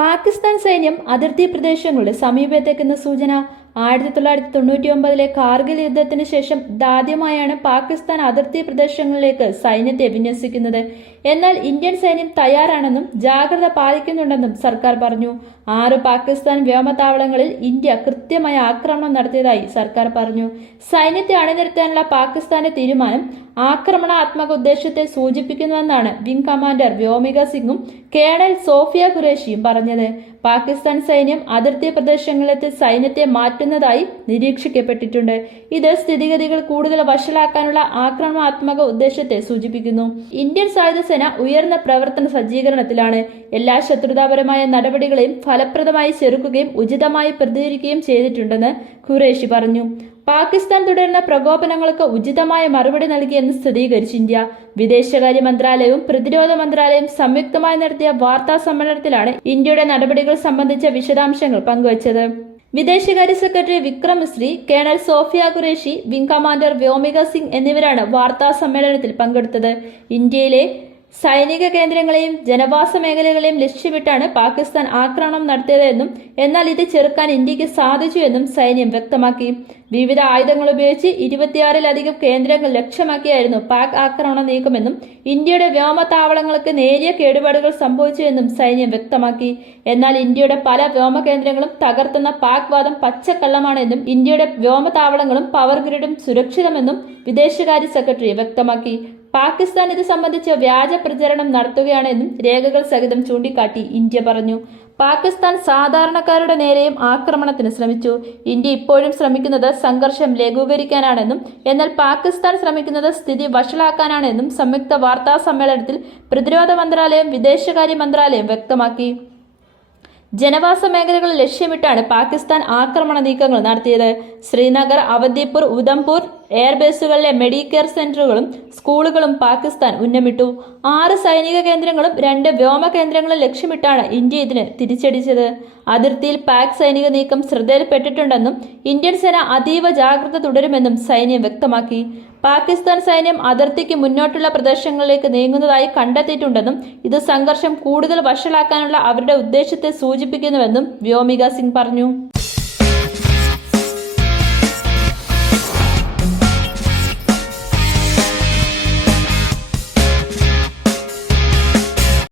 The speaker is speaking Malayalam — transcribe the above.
പാകിസ്ഥാൻ സൈന്യം അതിർത്തി പ്രദേശങ്ങളുടെ സമീപത്തേക്കെന്ന സൂചന. 1999 കാർഗിൽ യുദ്ധത്തിന് ശേഷം ഇതാദ്യമായാണ് പാകിസ്ഥാൻ അതിർത്തി പ്രദേശങ്ങളിലേക്ക് സൈന്യത്തെ വിന്യസിക്കുന്നത്. എന്നാൽ ഇന്ത്യൻ സൈന്യം തയ്യാറാണെന്നും ജാഗ്രത പാലിക്കുന്നുണ്ടെന്നും സർക്കാർ പറഞ്ഞു. 6 പാകിസ്ഥാൻ വ്യോമതാവളങ്ങളിൽ ഇന്ത്യ കൃത്യമായ ആക്രമണം നടത്തിയതായി സർക്കാർ പറഞ്ഞു. സൈന്യത്തെ അണിനിരത്താനുള്ള പാകിസ്ഥാന്റെ തീരുമാനം ആക്രമണാത്മക ഉദ്ദേശത്തെ സൂചിപ്പിക്കുന്നുവെന്നാണ് വിംഗ് കമാൻഡർ വ്യോമിക സിംഗും കേണൽ സോഫിയ ഖുറേഷിയും പറഞ്ഞത്. പാകിസ്ഥാൻ സൈന്യം അതിർത്തി പ്രദേശങ്ങളിലെത്തി സൈന്യത്തെ മാറ്റുന്നതായി നിരീക്ഷിക്കപ്പെട്ടിട്ടുണ്ട്. ഇത് സ്ഥിതിഗതികൾ കൂടുതൽ വഷളാക്കാനുള്ള ആക്രമണാത്മക ഉദ്ദേശത്തെ സൂചിപ്പിക്കുന്നു. ഇന്ത്യൻ സായുധ സേന ഉയർന്ന പ്രവർത്തന സജ്ജീകരണത്തിലാണ്. എല്ലാ ശത്രുതാപരമായ നടപടികളെയും ഫലപ്രദമായി ചെറുക്കുകയും ഉചിതമായി പ്രതികരിക്കുകയും ചെയ്തിട്ടുണ്ടെന്ന് ഖുറേഷി പറഞ്ഞു. പാകിസ്ഥാൻ തുടരുന്ന പ്രകോപനങ്ങൾക്ക് ഉചിതമായ മറുപടി നൽകിയെന്ന് സ്ഥിരീകരിച്ചു ഇന്ത്യ. വിദേശകാര്യ മന്ത്രാലയവും പ്രതിരോധ മന്ത്രാലയവും സംയുക്തമായി നടത്തിയ വാർത്താ സമ്മേളനത്തിലാണ് ഇന്ത്യയുടെ നടപടികൾ സംബന്ധിച്ച വിശദാംശങ്ങൾ പങ്കുവച്ചത്. വിദേശകാര്യ secretary Vikram Misri, colonel Sofiya Qureshi, wing commander Vyomika Singh എന്നിവരാണ് വാർത്താ സമ്മേളനത്തിൽ പങ്കെടുത്തത്. ഇന്ത്യയിലെ സൈനിക കേന്ദ്രങ്ങളെയും ജനവാസ മേഖലകളെയും ലക്ഷ്യമിട്ടാണ് പാകിസ്ഥാൻ ആക്രമണം നടത്തിയതെന്നും എന്നാൽ ഇത് ചെറുക്കാൻ ഇന്ത്യക്ക് സാധിച്ചു എന്നും സൈന്യം വ്യക്തമാക്കി. വിവിധ ആയുധങ്ങൾ ഉപയോഗിച്ച് 26-ലധികം കേന്ദ്രങ്ങൾ ലക്ഷ്യമാക്കിയായിരുന്നു പാക് ആക്രമണ നീക്കമെന്നും ഇന്ത്യയുടെ വ്യോമതാവളങ്ങൾക്ക് നേരിയ കേടുപാടുകൾ സംഭവിച്ചു എന്നും സൈന്യം വ്യക്തമാക്കി. എന്നാൽ ഇന്ത്യയുടെ പല വ്യോമ കേന്ദ്രങ്ങളും തകർത്തുന്ന പാക് വാദം പച്ചക്കള്ളമാണെന്നും ഇന്ത്യയുടെ വ്യോമതാവളങ്ങളും പവർ ഗ്രിഡും സുരക്ഷിതമെന്നും വിദേശകാര്യ സെക്രട്ടറി വ്യക്തമാക്കി. പാകിസ്ഥാൻ ഇത് സംബന്ധിച്ച് വ്യാജ പ്രചരണം നടത്തുകയാണെന്നും രേഖകൾ സഹിതം ചൂണ്ടിക്കാട്ടി ഇന്ത്യ പറഞ്ഞു. പാകിസ്ഥാൻ സാധാരണക്കാരുടെ നേരെയും ആക്രമണത്തിന് ശ്രമിച്ചു. ഇന്ത്യ ഇപ്പോഴും ശ്രമിക്കുന്നത് സംഘർഷം ലഘൂകരിക്കാനാണെന്നും എന്നാൽ പാകിസ്ഥാൻ ശ്രമിക്കുന്നത് സ്ഥിതി വഷളാക്കാനാണെന്നും സംയുക്ത വാർത്താ സമ്മേളനത്തിൽ പ്രതിരോധ മന്ത്രാലയം, വിദേശകാര്യ മന്ത്രാലയം വ്യക്തമാക്കി. ജനവാസ മേഖലകൾ ലക്ഷ്യമിട്ടാണ് പാകിസ്ഥാൻ ആക്രമണ നീക്കങ്ങൾ നടത്തിയത്. ശ്രീനഗർ, അവന്തിപ്പൂർ, ഉധംപൂർ എയർബേസുകളിലെ മെഡിക്കെയർ സെന്ററുകളും സ്കൂളുകളും പാകിസ്ഥാൻ ഉന്നമിട്ടു. 6 സൈനിക കേന്ദ്രങ്ങളും 2 വ്യോമ കേന്ദ്രങ്ങളും ലക്ഷ്യമിട്ടാണ് ഇന്ത്യ ഇതിന് തിരിച്ചടിച്ചത്. അതിർത്തിയിൽ പാക് സൈനിക നീക്കം ശ്രദ്ധയിൽപ്പെട്ടിട്ടുണ്ടെന്നും ഇന്ത്യൻ സേന അതീവ ജാഗ്രത തുടരുമെന്നും സൈന്യം വ്യക്തമാക്കി. പാകിസ്ഥാൻ സൈന്യം അതിർത്തിക്ക് മുന്നോട്ടുള്ള പ്രദേശങ്ങളിലേക്ക് നീങ്ങുന്നതായി കണ്ടെത്തിയിട്ടുണ്ടെന്നും ഇത് സംഘർഷം കൂടുതൽ വഷളാക്കാനുള്ള അവരുടെ ഉദ്ദേശത്തെ സൂചിപ്പിക്കുന്നുവെന്നും വ്യോമിക സിംഗ് പറഞ്ഞു.